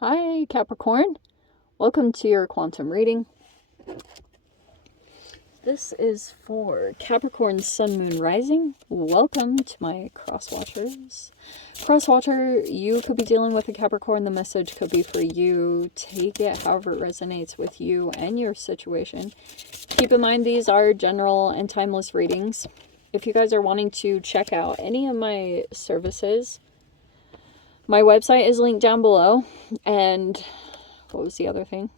Hi, Capricorn. Welcome to your quantum reading. This is for Capricorn Sun, Moon, Rising. Welcome to my cross-watchers. Cross-watcher, you could be dealing with a Capricorn. The message could be for you. Take it however it resonates with you and your situation. Keep in mind these are general and timeless readings. If you guys are wanting to check out any of my services, my website is linked down below. And what was the other thing?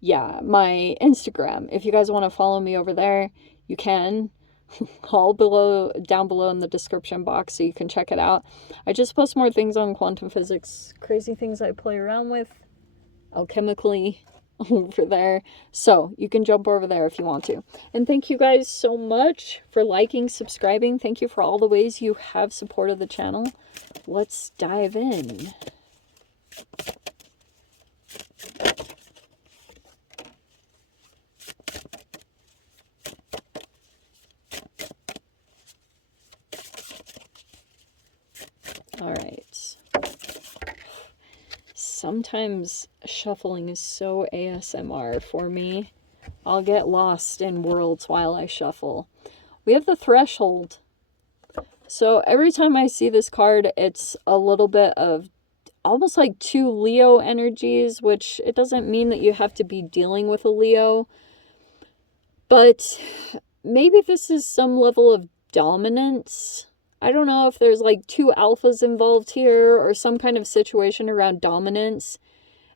Yeah, my Instagram. If you guys want to follow me over there, you can. All down below in the description box, so you can check it out. I just post more things on quantum physics, crazy things I play around with alchemically over there. So you can jump over there if you want to. And thank you guys so much for liking, subscribing. Thank you for all the ways you have supported the channel. Let's dive in. All right. Sometimes shuffling is so ASMR for me. I'll get lost in worlds while I shuffle. We have the Threshold. So every time I see this card, it's a little bit of almost like two Leo energies, which it doesn't mean that you have to be dealing with a Leo. But maybe this is some level of dominance. I don't know if there's like two alphas involved here or some kind of situation around dominance.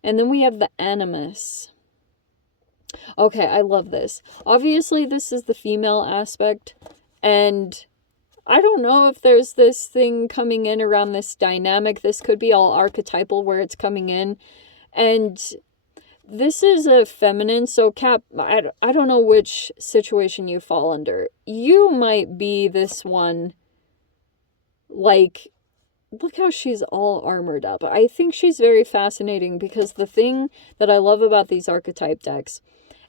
And then we have the Animus. Okay, I love this. Obviously, this is the female aspect. And I don't know if there's this thing coming in around this dynamic. This could be all archetypal where it's coming in. And this is a feminine, so Cap, I don't know which situation you fall under. You might be this one. Like, look how she's all armored up. I think she's very fascinating because the thing that I love about these archetype decks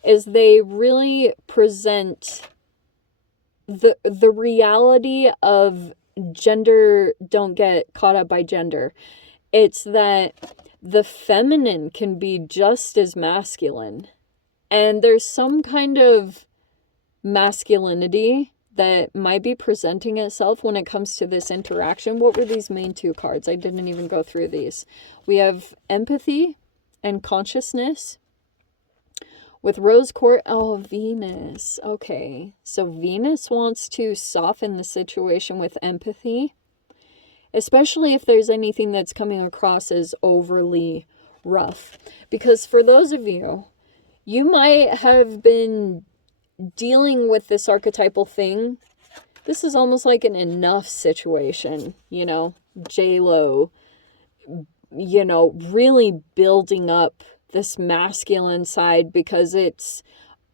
is they really present the reality of gender. Don't get caught up by gender. It's that the feminine can be just as masculine. And there's some kind of masculinity that might be presenting itself when it comes to this interaction. What were these main two cards? I didn't even go through these. We have empathy and consciousness. With rose quartz, oh, Venus. Okay, so Venus wants to soften the situation with empathy, especially if there's anything that's coming across as overly rough. Because for those of you, you might have been dealing with this archetypal thing. This is almost like an enough situation, you know, J-Lo, you know, really building up this masculine side because it's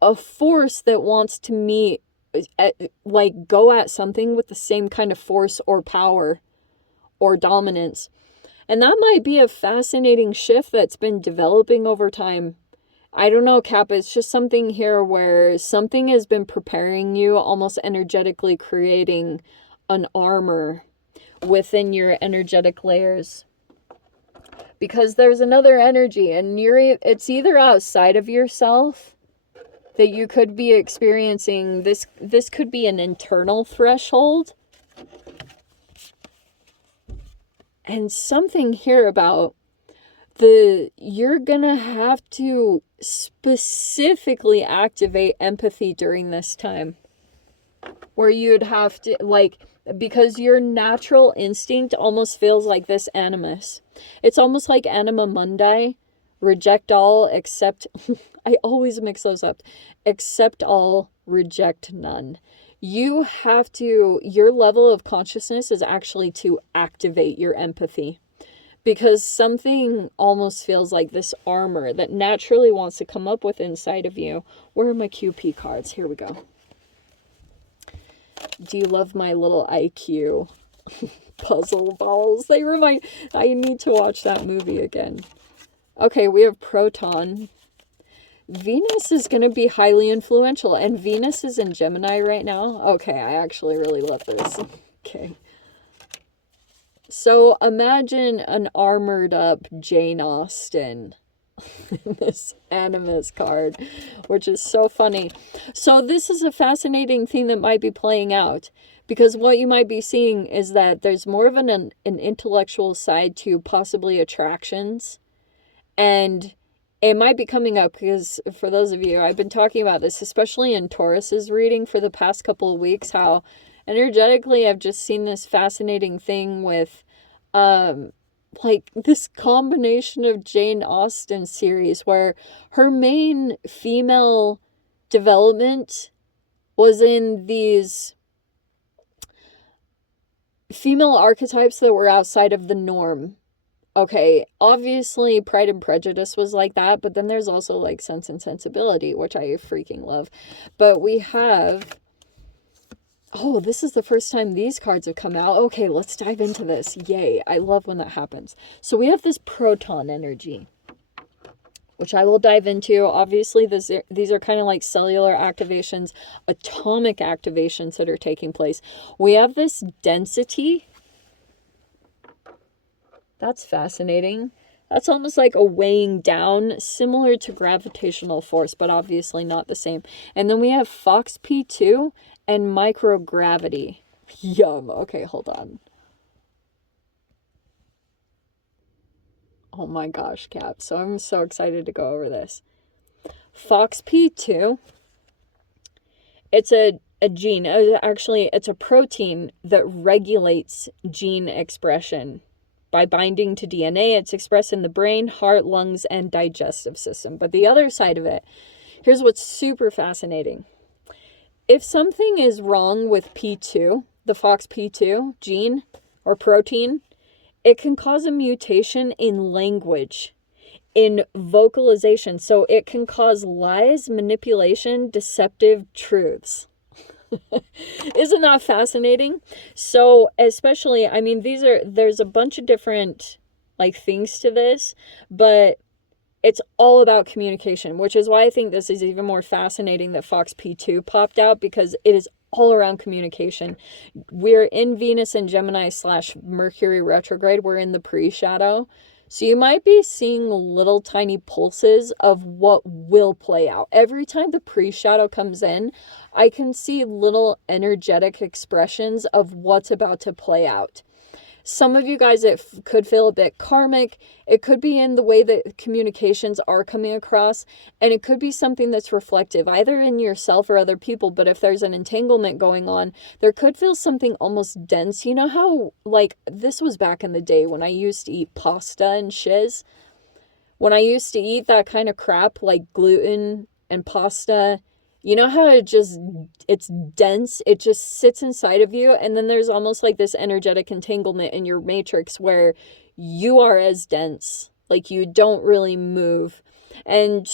a force that wants to meet, like go at something with the same kind of force or power or dominance. And that might be a fascinating shift that's been developing over time. I don't know, Cap, it's just something here where something has been preparing you, almost energetically creating an armor within your energetic layers. Because there's another energy, and it's either outside of yourself that you could be experiencing this. This could be an internal threshold. And something here about you're gonna have to specifically activate empathy during this time, where you'd have to, like, because your natural instinct almost feels like this animus. It's almost like anima mundi, reject all, accept, I always mix those up, accept all, reject none. You have to, your level of consciousness is actually to activate your empathy. Because something almost feels like this armor that naturally wants to come up with inside of you. Where are my QP cards? Here we go. Do you love my little IQ puzzle balls? They remind... I need to watch that movie again. Okay, we have Proton. Venus is going to be highly influential. And Venus is in Gemini right now. Okay, I actually really love this. Okay. So imagine an armored up Jane Austen in this Animus card, which is so funny. So this is a fascinating thing that might be playing out, because what you might be seeing is that there's more of an intellectual side to possibly attractions, and it might be coming up because for those of you, I've been talking about this, especially in Taurus's reading for the past couple of weeks, how energetically I've just seen this fascinating thing with like this combination of Jane Austen series where her main female development was in these female archetypes that were outside of the norm. Okay, obviously Pride and Prejudice was like that, but then there's also like Sense and Sensibility, which I freaking love. But we have... Oh, this is the first time these cards have come out. Okay, let's dive into this. Yay, I love when that happens. So we have this proton energy, which I will dive into. Obviously, these are kind of like cellular activations, atomic activations that are taking place. We have this density. That's fascinating. That's almost like a weighing down, similar to gravitational force, but obviously not the same. And then we have Fox P2 and microgravity. Yum. Okay, hold on. Oh my gosh, Cap. So I'm so excited to go over this. Fox P2, it's a gene. Actually, it's a protein that regulates gene expression. By binding to DNA, it's expressed in the brain, heart, lungs, and digestive system. But the other side of it, here's what's super fascinating. If something is wrong with P2, the FOXP2 gene or protein, it can cause a mutation in language, in vocalization. So it can cause lies, manipulation, deceptive truths. Isn't that fascinating? So especially, I mean, there's a bunch of different like things to this, but it's all about communication, which is why I think this is even more fascinating that Fox P2 popped out, because it is all around communication. We're in Venus and Gemini / Mercury retrograde. We're in the pre-shadow. So you might be seeing little tiny pulses of what will play out. Every time the pre-shadow comes in, I can see little energetic expressions of what's about to play out. Some of you guys, it could feel a bit karmic. It could be in the way that communications are coming across. And it could be something that's reflective, either in yourself or other people. But if there's an entanglement going on, there could feel something almost dense. You know how, like, this was back in the day when I used to eat pasta and shiz. When I used to eat that kind of crap, like gluten and pasta, you know how it's dense, it just sits inside of you, and then there's almost like this energetic entanglement in your matrix where you are as dense, like you don't really move. And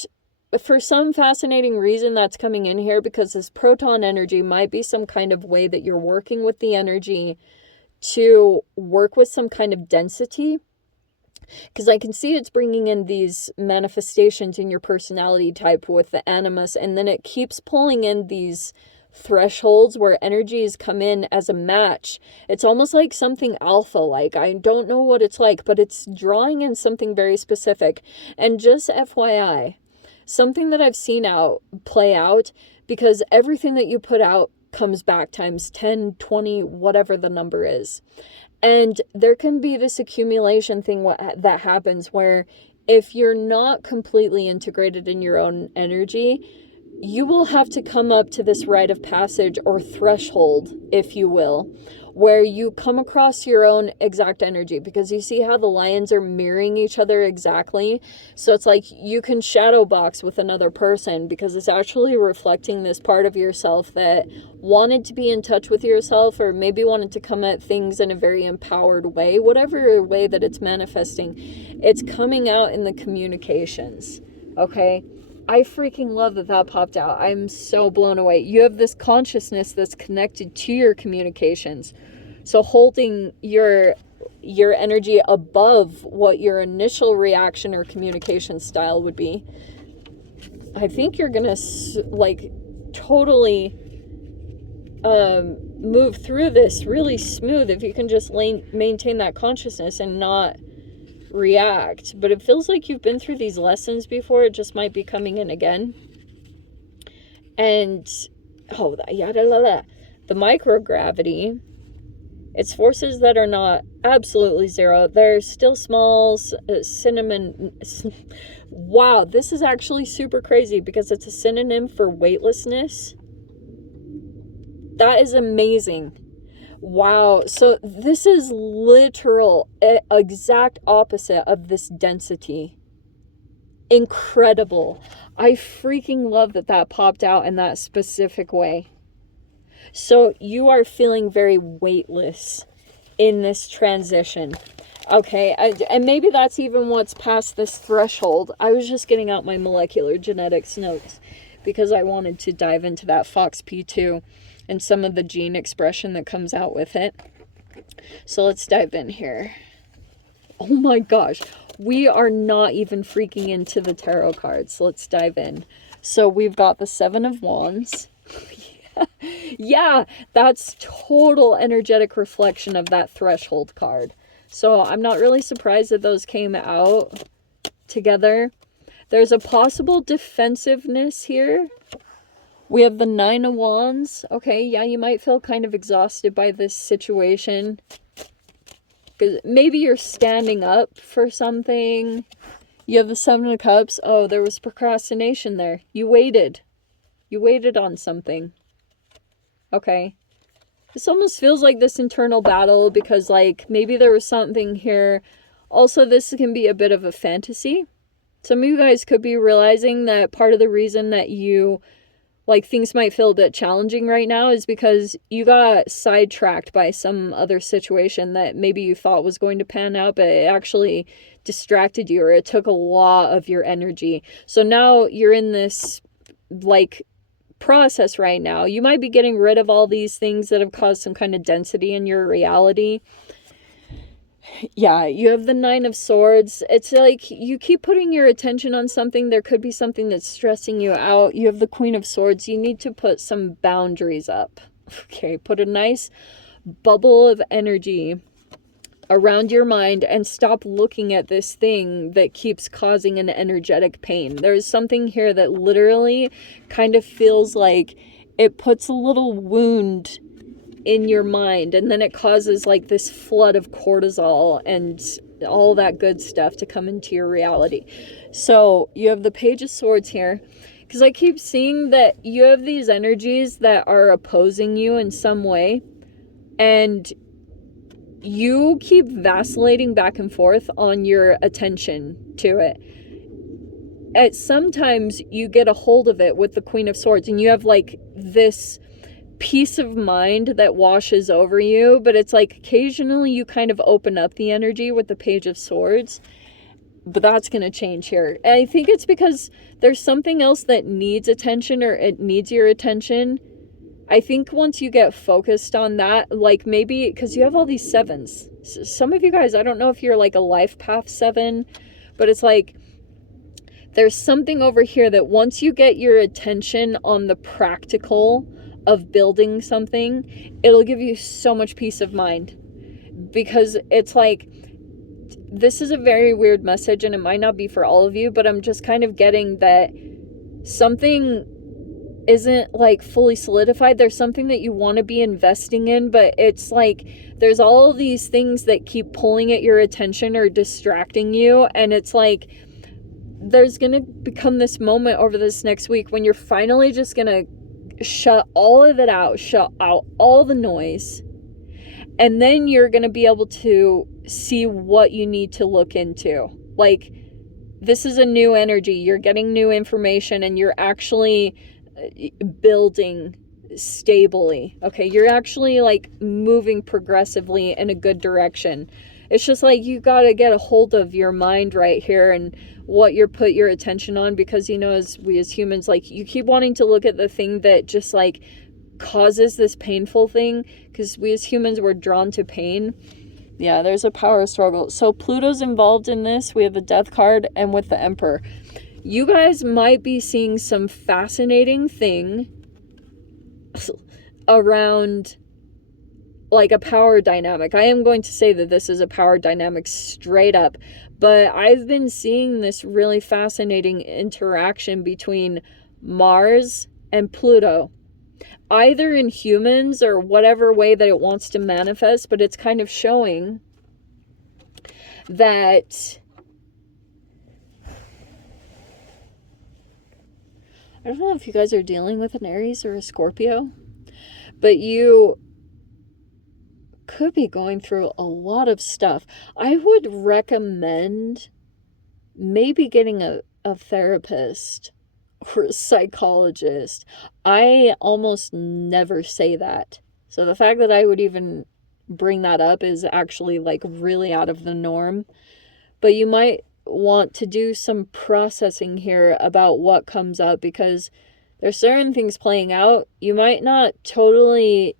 for some fascinating reason that's coming in here, because this proton energy might be some kind of way that you're working with the energy to work with some kind of density. Because I can see it's bringing in these manifestations in your personality type with the animus, and then it keeps pulling in these thresholds where energies come in as a match. It's almost like something alpha-like. I don't know what it's like, but it's drawing in something very specific. And just FYI, something that I've seen play out, because everything that you put out comes back times 10, 20, whatever the number is. And there can be this accumulation thing that happens where if you're not completely integrated in your own energy, you will have to come up to this rite of passage or threshold, if you will, where you come across your own exact energy, because you see how the lions are mirroring each other exactly. So it's like you can shadow box with another person because it's actually reflecting this part of yourself that wanted to be in touch with yourself, or maybe wanted to come at things in a very empowered way. Whatever way that it's manifesting, it's coming out in the communications. Okay? I freaking love that popped out. I'm so blown away. You have this consciousness that's connected to your communications. So holding your energy above what your initial reaction or communication style would be. I think you're going to like totally move through this really smooth if you can just maintain that consciousness and not react. But it feels like you've been through these lessons before. It just might be coming in again. And the microgravity, it's forces that are not absolutely zero. They're still small. Wow, this is actually super crazy because it's a synonym for weightlessness. That is amazing. Wow. So this is literal, exact opposite of this density. Incredible. I freaking love that popped out in that specific way. So you are feeling very weightless in this transition. Okay, and maybe that's even what's past this threshold. I was just getting out my molecular genetics notes because I wanted to dive into that FOXP2 and some of the gene expression that comes out with it. So let's dive in here. Oh my gosh, we are not even freaking into the tarot cards. Let's dive in. So we've got the Seven of Wands. Yeah, that's total energetic reflection of that threshold card. So I'm not really surprised that those came out together. There's a possible defensiveness here. We have the Nine of Wands. Okay, yeah, you might feel kind of exhausted by this situation. Because maybe you're standing up for something. You have the Seven of Cups. Oh, there was procrastination there. You waited. You waited on something. Okay. This almost feels like this internal battle because, like, maybe there was something here. Also, this can be a bit of a fantasy. Some of you guys could be realizing that part of the reason that you, like, things might feel a bit challenging right now is because you got sidetracked by some other situation that maybe you thought was going to pan out, but it actually distracted you, or it took a lot of your energy. So now you're in this, like, process right now. You might be getting rid of all these things that have caused some kind of density in your reality. Yeah, you have the Nine of Swords. It's like you keep putting your attention on something. There could be something that's stressing you out. You have the Queen of Swords. You need to put some boundaries up. Okay, put a nice bubble of energy around your mind and stop looking at this thing that keeps causing an energetic pain. There's something here that literally kind of feels like it puts a little wound in your mind, and then it causes like this flood of cortisol and all that good stuff to come into your reality. So you have the Page of Swords here, because I keep seeing that you have these energies that are opposing you in some way, and you keep vacillating back and forth on your attention to it. And sometimes you get a hold of it with the Queen of Swords, and you have like this peace of mind that washes over you, but it's like occasionally you kind of open up the energy with the Page of Swords. But that's going to change here. And I think it's because there's something else that needs attention, or it needs your attention. I think once you get focused on that, like maybe, because you have all these sevens. Some of you guys, I don't know if you're like a life path 7, but it's like there's something over here that once you get your attention on the practical of building something, it'll give you so much peace of mind. Because it's like, this is a very weird message and it might not be for all of you, but I'm just kind of getting that something isn't like fully solidified. There's something that you want to be investing in, but it's like there's all these things that keep pulling at your attention or distracting you, and it's like there's gonna become this moment over this next week when you're finally just gonna shut all of it out, shut out all the noise, and then you're gonna be able to see what you need to look into. Like, this is a new energy, you're getting new information, and you're actually building stably. Okay, you're actually like moving progressively in a good direction. It's just like you got to get a hold of your mind right here and what you're put your attention on, because you know, as we as humans, like you keep wanting to look at the thing that just like causes this painful thing, because we as humans, we're drawn to pain. Yeah, there's a power struggle. So Pluto's involved in this. We have the Death card, and with the Emperor, you guys might be seeing some fascinating thing. around like a power dynamic. I am going to say that this is a power dynamic straight up, but I've been seeing this really fascinating interaction between Mars and Pluto, either in humans or whatever way that it wants to manifest, but it's kind of showing that I don't know if you guys are dealing with an Aries or a Scorpio, but you could be going through a lot of stuff. I would recommend maybe getting a therapist or a psychologist. I almost never say that. So the fact that I would even bring that up is actually like really out of the norm. But you might want to do some processing here about what comes up, because there's certain things playing out. You might not totally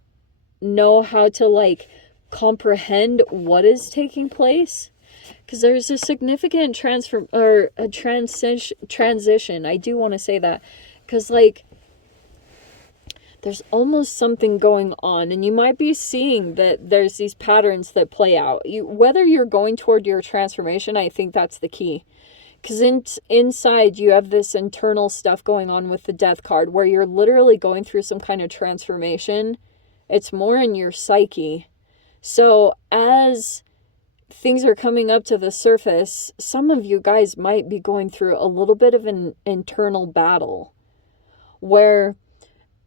know how to like comprehend what is taking place, because there's a significant transition. I do want to say that, because like there's almost something going on, and you might be seeing that there's these patterns that play out. Whether you're going toward your transformation, I think that's the key. Because inside you have this internal stuff going on with the Death card, where you're literally going through some kind of transformation. It's more in your psyche. So as things are coming up to the surface, some of you guys might be going through a little bit of an internal battle, where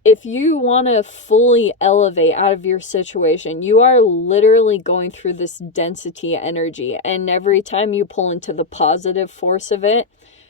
if you want to fully elevate out of your situation, you are literally going through this density energy. And every time you pull into the positive force of it,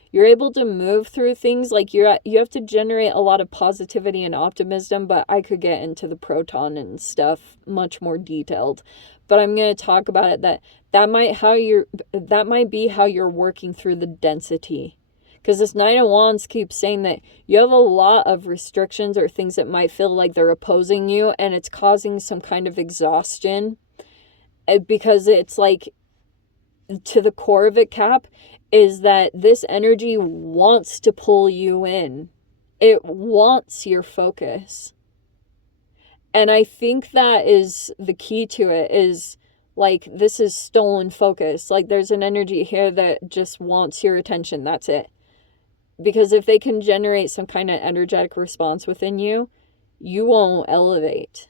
you're able to move through things. Like you have to generate a lot of positivity and optimism, but I could get into the proton and stuff much more detailed. But I'm going to talk about it that might be how you're working through the density. Because this Knight of Wands keeps saying that you have a lot of restrictions or things that might feel like they're opposing you, and it's causing some kind of exhaustion. Because it's like, to the core of it, Cap, is that this energy wants to pull you in. It wants your focus. And I think that is the key to it, is like, this is stolen focus. Like, there's an energy here that just wants your attention. That's it. Because if they can generate some kind of energetic response within you, you won't elevate.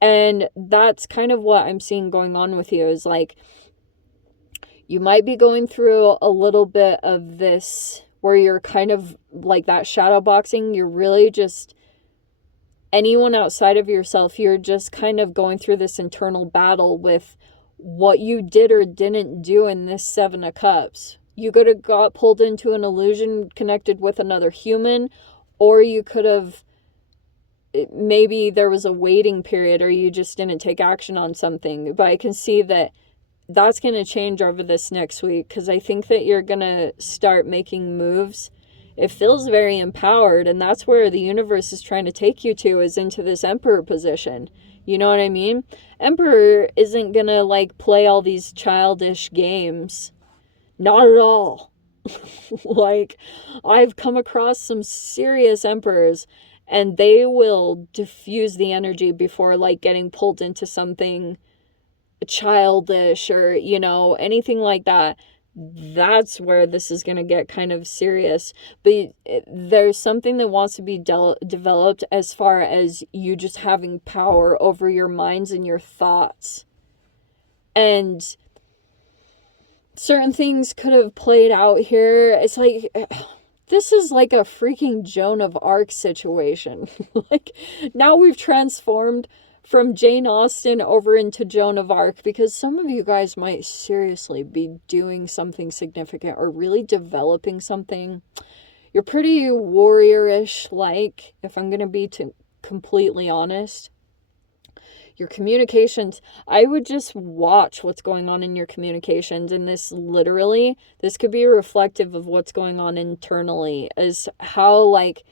And that's kind of what I'm seeing going on with you, is like, you might be going through a little bit of this where you're kind of like that shadow boxing. You're really just anyone outside of yourself. You're just kind of going through this internal battle with what you did or didn't do in this Seven of Cups. You could have got pulled into an illusion connected with another human, or you could have, maybe there was a waiting period, or you just didn't take action on something. But I can see that that's going to change over this next week, because I think that you're going to start making moves. It feels very empowered, and that's where the universe is trying to take you to, is into this Emperor position. You know what I mean? Emperor isn't going to like play all these childish games. Not at all. Like, I've come across some serious emperors, and they will diffuse the energy before like getting pulled into something childish or, you know, anything like that. That's where this is going to get kind of serious. But there's something that wants to be developed as far as you just having power over your minds and your thoughts. And certain things could have played out here. It's like, this is like a freaking Joan of Arc situation. Like, now we've transformed from Jane Austen over into Joan of Arc, because some of you guys might seriously be doing something significant or really developing something. You're pretty warriorish, like, if I'm going to be completely honest. Your communications, I would just watch what's going on in your communications. And this could be reflective of what's going on internally, as how like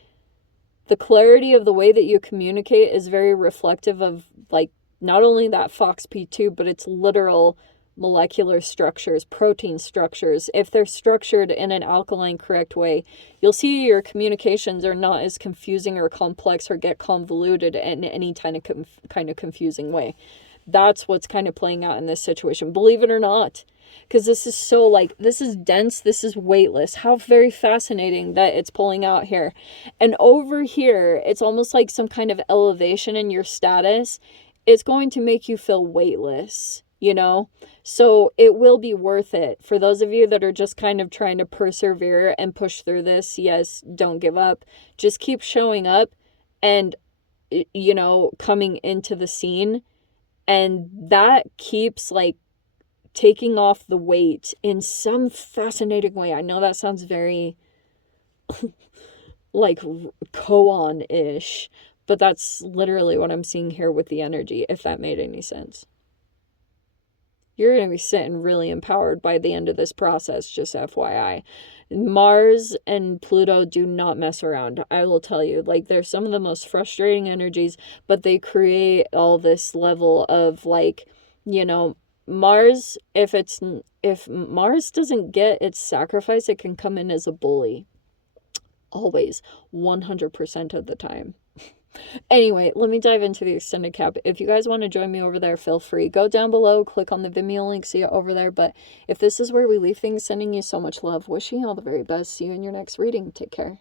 the clarity of the way that you communicate is very reflective of like not only that Fox P2, but it's literal molecular structures, protein structures. If they're structured in an alkaline correct way, you'll see your communications are not as confusing or complex or get convoluted in any kind of confusing way. That's what's kind of playing out in this situation, believe it or not. Because this is so, like, this is dense, this is weightless. How very fascinating that it's pulling out here. And over here, it's almost like some kind of elevation in your status. It's going to make you feel weightless, you know? So it will be worth it. For those of you that are just kind of trying to persevere and push through this, yes, don't give up. Just keep showing up and, you know, coming into the scene. And that keeps, like, taking off the weight in some fascinating way. I know that sounds very like koan-ish, but that's literally what I'm seeing here with the energy, if that made any sense. You're going to be sitting really empowered by the end of this process, just FYI. Mars and Pluto do not mess around. I will tell you, like, they're some of the most frustrating energies, but they create all this level of, like, you know, Mars, if Mars doesn't get its sacrifice, it can come in as a bully. Always. 100% of the time. Anyway, let me dive into the extended cap. If you guys want to join me over there, feel free. Go down below, click on the Vimeo link, see it over there. But if this is where we leave things, sending you so much love, wishing you all the very best. See you in your next reading. Take care.